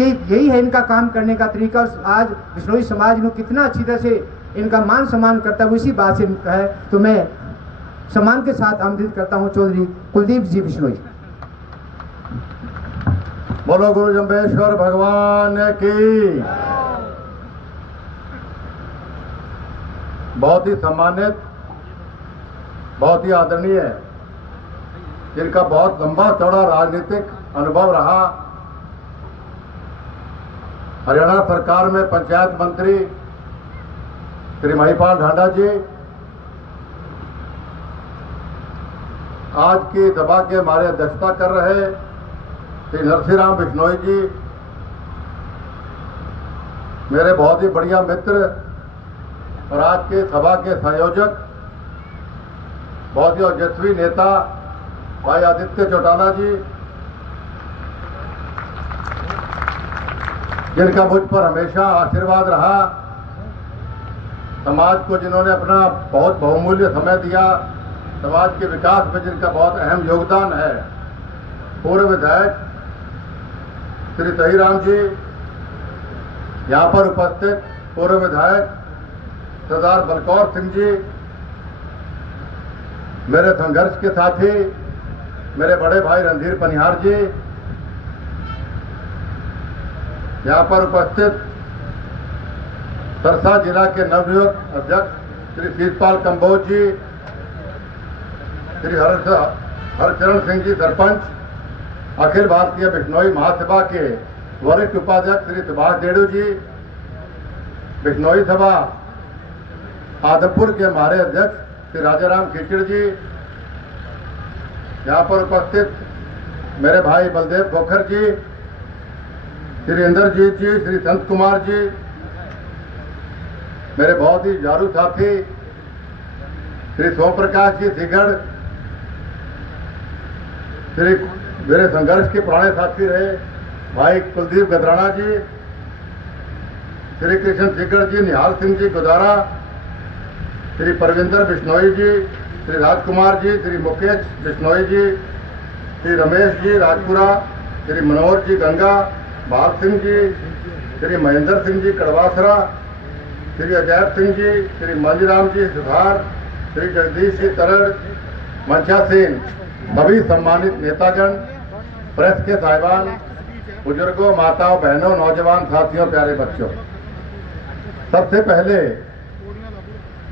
यही है इनका काम करने का तरीका। आज बिश्नोई समाज में कितना अच्छी तरह से इनका मान सम्मान करता है, उसी बात से इनका है। तो मैं सम्मान के साथ आमंत्रित करता हूँ चौधरी कुलदीप जी बिश्नोई। बोलो गुरु जम्बेश्वर भगवान की। बहुत ही सम्मानित, बहुत ही आदरणीय, जिनका बहुत लंबा चौड़ा राजनीतिक अनुभव रहा, हरियाणा सरकार में पंचायत मंत्री श्री महिपाल ढांडा जी, आज की सभा के हमारे अध्यक्षता कर रहे श्री नरसिंहराम बिश्नोई जी, मेरे बहुत ही बढ़िया मित्र और आज के सभा के संयोजक, बहुत ही ओजस्वी नेता भाई आदित्य चौटाला जी, जिनका मुझ पर हमेशा आशीर्वाद रहा, समाज को जिन्होंने अपना बहुत बहुमूल्य समय दिया, समाज के विकास में जिनका बहुत अहम योगदान है, पूर्व विधायक श्री तहीराम जी, यहाँ पर उपस्थित पूर्व विधायक सरदार बलकौर सिंह जी, मेरे संघर्ष के साथी मेरे बड़े भाई रणधीर पनिहार जी, यहाँ पर उपस्थित सरसा जिला के नवनियुक्त अध्यक्ष श्री शीतपाल कंबोज जी, श्री हरचरण सिंह जी सरपंच, अखिल भारतीय बिश्नोई महासभा के वरिष्ठ उपाध्यक्ष श्री सुभाष डेडू जी, बिश्नोई सभा आदमपुर के हमारे अध्यक्ष श्री राजाराम खीचड़ जी, यहाँ पर उपस्थित मेरे भाई बलदेव खोखर जी, श्री इंद्रजीत जी, श्री संत कुमार जी, मेरे बहुत ही जारू साथी श्री सोम प्रकाश जी सिगड़, श्री मेरे संघर्ष के पुराने साथी रहे भाई कुलदीप गदराना जी, श्री कृष्ण सिगड़ जी, निहाल सिंह जी गुदारा, श्री परविंदर बिश्नोई जी, श्री राजकुमार जी, श्री मुकेश बिश्नोई जी, श्री रमेश जी राजपुरा, श्री मनोहर जी गंगा, भाग सिंह जी, श्री महेंद्र सिंह जी कड़वासरा, श्री अजैब सिंह जी, श्री मंजराम जी सुधार, श्री जगदीश जी तरड़, मंशा सेन, सभी सम्मानित नेतागण, प्रेस के साहिबान, बुजुर्गों, माताओं, बहनों, नौजवान साथियों, प्यारे बच्चों, सबसे पहले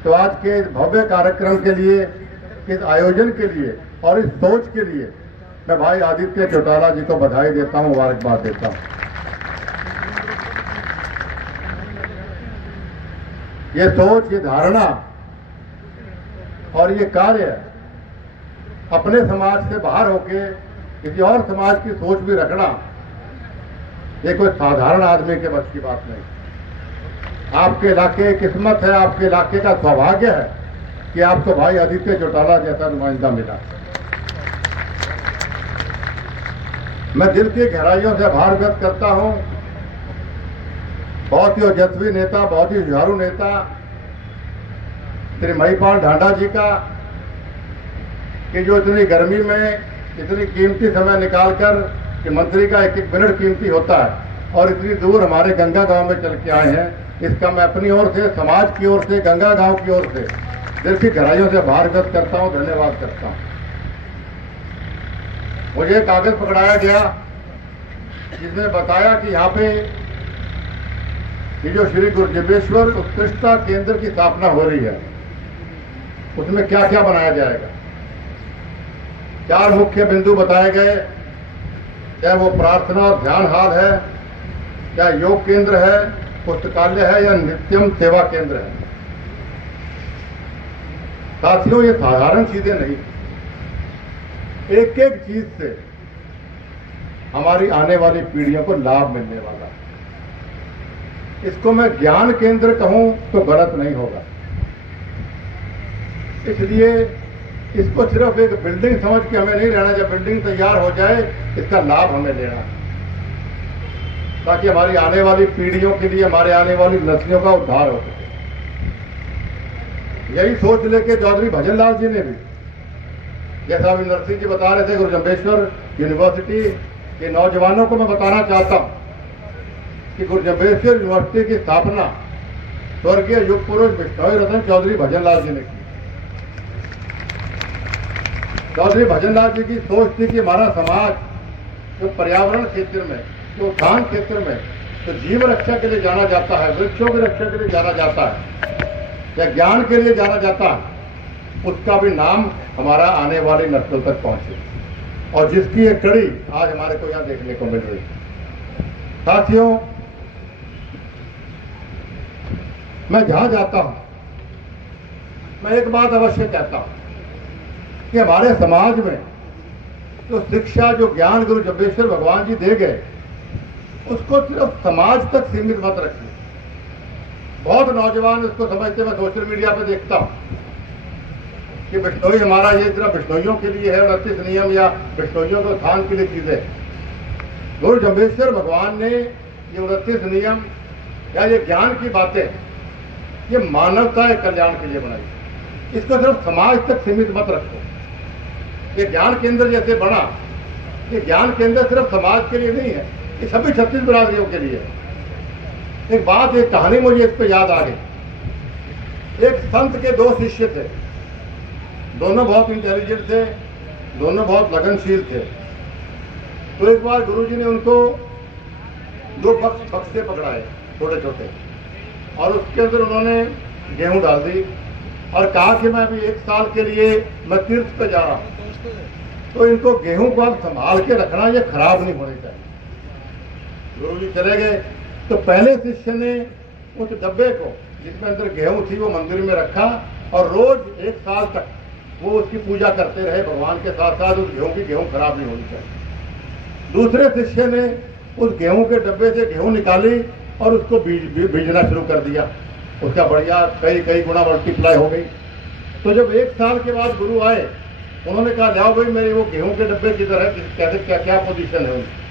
तो आज के इस भव्य कार्यक्रम के लिए, इस आयोजन के लिए और इस सोच के लिए मैं भाई आदित्य चौटाला जी को बधाई देता हूं, मुबारकबाद देता हूं। ये सोच, ये धारणा और ये कार्य अपने समाज से बाहर होके किसी और समाज की सोच भी रखना, ये कोई साधारण आदमी के बस की बात नहीं। आपके इलाके की किस्मत है, आपके इलाके का सौभाग्य है कि आपको भाई आदित्य चौटाला जैसा नुमाइंदा मिला। मैं दिल की गहराइयों से आभार व्यक्त करता हूं बहुत ही ओजस्वी नेता, बहुत ही जुझारू नेता श्री महिपाल ढांडा जी का, कि जो इतनी गर्मी में इतनी कीमती समय निकालकर कि मंत्री का एक एक मिनट कीमती होता है और इतनी दूर हमारे गंगा गांव में चल के आए हैं, इसका मैं अपनी ओर से, समाज की ओर से, गंगा गांव की ओर से दिल की गहराइयों से आभार व्यक्त करता हूं, धन्यवाद करता हूं। मुझे कागज पकड़ाया गया जिसने बताया कि यहाँ पे ये जो श्री गुरु जम्बेश्वर उत्कृष्टता केंद्र की स्थापना हो रही है, उसमें क्या क्या बनाया जाएगा। 4 मुख्य बिंदु बताए गए, चाहे वो प्रार्थना और ध्यान हाल है, चाहे योग केंद्र है, पुस्तकालय है या नित्यम सेवा केंद्र है। साथियों, ये साधारण चीजें नहीं, एक एक चीज से हमारी आने वाली पीढ़ियों को लाभ मिलने वाला है। इसको मैं ज्ञान केंद्र कहूं तो गलत नहीं होगा, इसलिए इसको सिर्फ एक बिल्डिंग समझ के हमें नहीं रहना। जब बिल्डिंग तैयार हो जाए इसका लाभ हमें लेना है, ताकि हमारी आने वाली पीढ़ियों के लिए, हमारे आने वाली नस्लों का उद्धार हो सके। यही सोच लेके चौधरी भजनलाल जी ने भी, जैसा अभी नरसिंह जी बता रहे थे, गुरु जम्बेश्वर यूनिवर्सिटी के नौजवानों को मैं बताना चाहता हूं कि गुरु जम्बेश्वर यूनिवर्सिटी की स्थापना स्वर्गीय युग पुरुष बिश्नोई रतन चौधरी भजनलाल जी ने की। चौधरी भजनलाल जी की सोच थी कि हमारा समाज जो पर्यावरण क्षेत्र में, जो उत्थान क्षेत्र में, तो जीव रक्षा के लिए जाना जाता है, वृक्षों की रक्षा के लिए जाना जाता है या ज्ञान के लिए जाना जाता है, उसका भी नाम हमारा आने वाली नस्लों तक पहुंचे, और जिसकी एक कड़ी आज हमारे को यहाँ देखने को मिल रही है। साथियों, मैं जहां जाता हूं, मैं एक बात अवश्य कहता हूं कि हमारे समाज में जो शिक्षा, जो ज्ञान गुरु जम्बेश्वर भगवान जी दे गए, उसको सिर्फ समाज तक सीमित मत रखिए। बहुत नौजवान इसको समझते, मैं सोशल मीडिया पे देखता हूं कि बिश्नोई हमारा ये सिर्फ बिश्नोइयों के लिए है, 29 नियम या बिश्नोइयों के उत्थान के लिए चीजें। गुरु जम्बेश्वर भगवान ने ये 29 नियम या ये ज्ञान की बातें, ये मानवता के कल्याण के लिए बनाई। इसको सिर्फ समाज तक सीमित मत रखो। ये ज्ञान केंद्र जैसे बना, ये ज्ञान केंद्र सिर्फ समाज के लिए नहीं है, ये सभी 36 बिरादरियों के लिए है। एक बात, एक कहानी मुझे इस पे याद आ गई। एक संत के 2 शिष्य थे, दोनों बहुत इंटेलिजेंट थे, दोनों बहुत लगनशील थे। तो एक बार गुरुजी ने उनको 2 बक्से पकड़ाए, छोटे छोटे, और उसके अंदर उन्होंने गेहूं डाल दी और कहा कि मैं अभी 1 साल के लिए मैं तीर्थ पे जा रहा हूं, तो इनको गेहूं को आप संभाल के रखना, ये खराब नहीं होने चाहिए। गुरुजी चले गए तो पहले शिष्य ने उस डब्बे को जिसमें अंदर गेहूं थी वो मंदिर में रखा और रोज 1 साल तक वो उसकी पूजा करते रहे भगवान के साथ साथ। उस गेहूं की गेहूं खराब नहीं होनी चाहिए। दूसरे शिष्य ने उस गेहूं के डब्बे से गेहूं निकाली और उसको बीजना शुरू कर दिया। उसका बढ़िया कई गुना मल्टीप्लाई हो गई। तो जब 1 साल के बाद गुरु आए, उन्होंने कहा, लाओ भाई मेरी वो गेहूं के डब्बे किधर है, कैसे क्या पोजीशन है उनकी।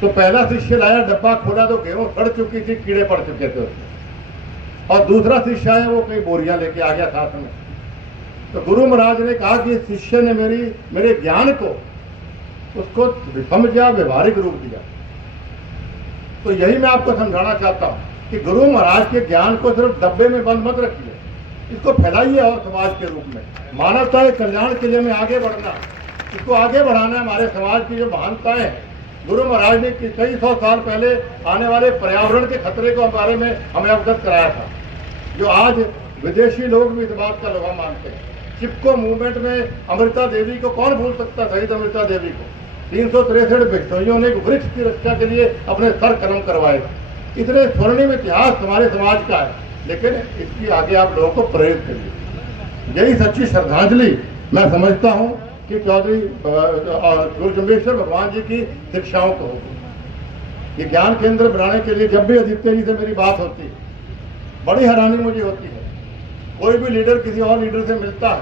तो पहला शिष्य लाया, डब्बा खोला तो गेहूं सड़ चुकी थी, कीड़े पड़ चुके थे उसमें। और दूसरा शिष्य आया, वो कई बोरियां लेके आ गया साथ में। तो गुरु महाराज ने कहा कि इस शिष्य ने मेरे ज्ञान को उसको समझा, व्यवहारिक रूप दिया। तो यही मैं आपको समझाना चाहता हूं कि गुरु महाराज के ज्ञान को सिर्फ डब्बे में बंद मत रखिए, इसको फैलाइए और समाज के रूप में। मानवता के कल्याण के लिए हमें आगे बढ़ना, इसको आगे बढ़ाना। हमारे समाज की जो महानताएं हैं, गुरु महाराज ने कई 100 साल पहले आने वाले पर्यावरण के खतरे को बारे में हमें अवगत कराया था, जो आज विदेशी लोग भी इस बात का लोहा मानते हैं। चिपको मूवमेंट में अमृता देवी को कौन भूल सकता, शहीद अमृता देवी को। 363 बिश्नोइयों ने वृक्ष की रक्षा के लिए अपने सर कर्म करवाए। इतने स्वर्णिम इतिहास हमारे समाज का है, लेकिन इसकी आगे आप लोगों को प्रेरित करिए। यही सच्ची श्रद्धांजलि मैं समझता हूं कि चौधरी गुरु जम्बेश्वर भगवान जी की शिक्षाओं को होगी। ये ज्ञान केंद्र बनाने के लिए जब भी आदित्य जी से मेरी बात होती है, बड़ी हैरानी मुझे होती है। कोई भी लीडर किसी और लीडर से मिलता है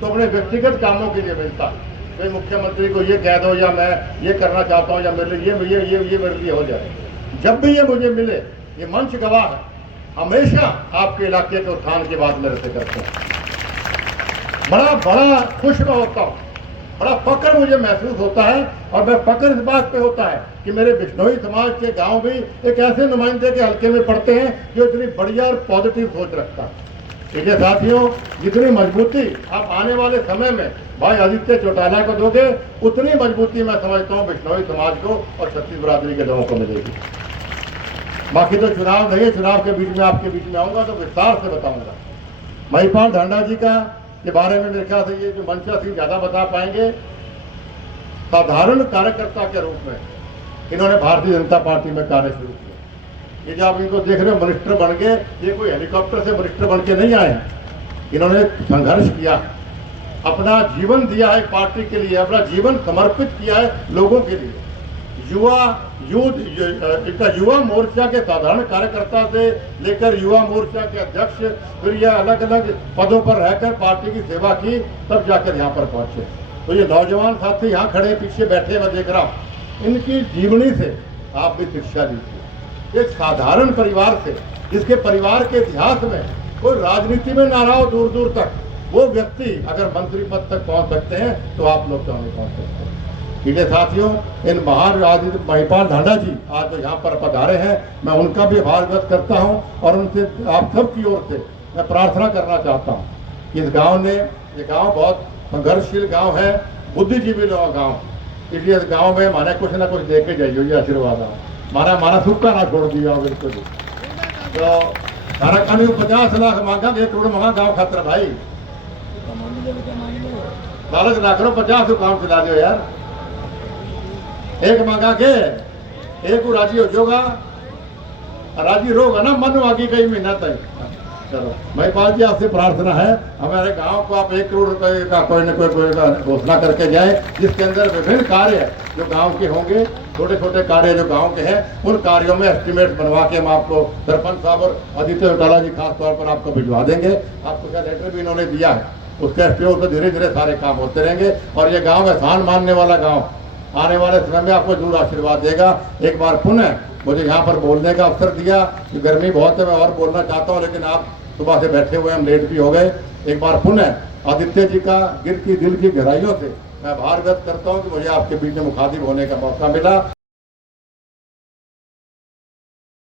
तो अपने व्यक्तिगत कामों के लिए मिलता है। भाई मुख्यमंत्री को ये कह दो, या मैं ये करना चाहता हूँ, या मेरे लिए ये मेरे लिए हो जाए। जब भी ये मुझे मिले, ये मंच गवाह है, हमेशा आपके इलाके के उत्थान की बात मेरे से करते हैं। बड़ा खुश मैं होता हूँ, बड़ा फक्र मुझे महसूस होता है। और मैं फक्र इस बात पे होता है कि मेरे बिश्नोई समाज के गांव भी एक ऐसे नुमाइंदे के हल्के में पड़ते हैं जो इतनी बढ़िया और पॉजिटिव सोच रखता है। देखिए साथियों, जितनी मजबूती आप आने वाले समय में भाई आदित्य चौटाला को दोगे, उतनी मजबूती मैं समझता हूँ बिश्नोई समाज को और 36 बिरादरी के लोगों को मिलेगी। बाकी तो चुनाव नहीं है, चुनाव के बीच में आपके बीच में आऊंगा तो विस्तार से बताऊंगा। महिपाल ढांडा जी का के बारे में मेरे ख्याल से ये जो मंचा सिंह ज्यादा बता पाएंगे। साधारण कार्यकर्ता के रूप में इन्होंने भारतीय जनता पार्टी में कार्य शुरू किया। ये जो आप इनको देख रहे हो मिनिस्टर बन गए, ये कोई हेलीकॉप्टर से मिनिस्टर बन के नहीं आए। इन्होंने संघर्ष किया, अपना जीवन दिया है पार्टी के लिए, अपना जीवन समर्पित किया है लोगों के लिए। युवा मोर्चा के साधारण कार्यकर्ता से लेकर युवा मोर्चा के अध्यक्ष, फिर यह अलग अलग पदों पर रहकर पार्टी की सेवा की, तब जाकर यहाँ पर पहुंचे। तो ये नौजवान साथी यहाँ खड़े पीछे बैठे मैं देख रहा हूँ, इनकी जीवनी से आप भी शिक्षा लीजिए। एक साधारण परिवार से, जिसके परिवार के इतिहास में कोई राजनीति में ना रहा हो दूर दूर तक, वो व्यक्ति अगर मंत्री पद तक पहुंच सकते हैं तो आप लोग क्यों नहीं पहुंच सकते। इसलिए साथियों, इन महान राजनीति महिपाल ढांडा जी आज जो यहाँ पर पधारे हैं, मैं उनका भी आभार व्यक्त करता हूँ और उनसे आप सब की ओर से मैं प्रार्थना करना चाहता हूँ। इस गांव ने, ये गांव बहुत संघर्षशील गांव है, बुद्धिजीवी लोग गांव, इसलिए इस गांव में माने कुछ ना कुछ लेके जाइए, ये आशीर्वाद है माना सूखा ना छोड़ दिया बिल्कुल। तो हमारा कानून 50 लाख मांगा, 1 करोड़ मांगा गांव खातर भाई, लालच ना करो, 50 को काम चला दो यार। एक मांगा के एक को राजी हो जाओगा, राजी रहोगा ना मन आगे कई महीना तक। चलो महिपाल जी, आपसे प्रार्थना है हमारे गांव को आप 1 करोड़ रुपए का कोई न कोई घोषणा करके जाए, जिसके अंदर विभिन्न कार्य जो गांव के होंगे, छोटे छोटे कार्य जो गांव के हैं, उन कार्यों में एस्टिमेट बनवा के हम आपको सरपंच साहब और आदित्य चौटाला जी खास तौर पर आपको भिजवा देंगे। आपको क्या लेटर भी इन्होंने दिया है, उसके एस्टिमेट पर धीरे धीरे सारे काम होते रहेंगे और ये गाँव एहसान मानने वाला गाँव आने वाले समय में आपको जरूर आशीर्वाद देगा। एक बार पुनः मुझे यहाँ पर बोलने का अवसर दिया, कि गर्मी बहुत है, मैं और बोलना चाहता हूँ, लेकिन आप सुबह से बैठे हुए, हम लेट भी हो गए। एक बार पुनः आदित्य जी का दिल की गहराइयों से मैं आभार व्यक्त करता हूँ कि मुझे आपके बीच में मुखातिब होने का मौका मिला।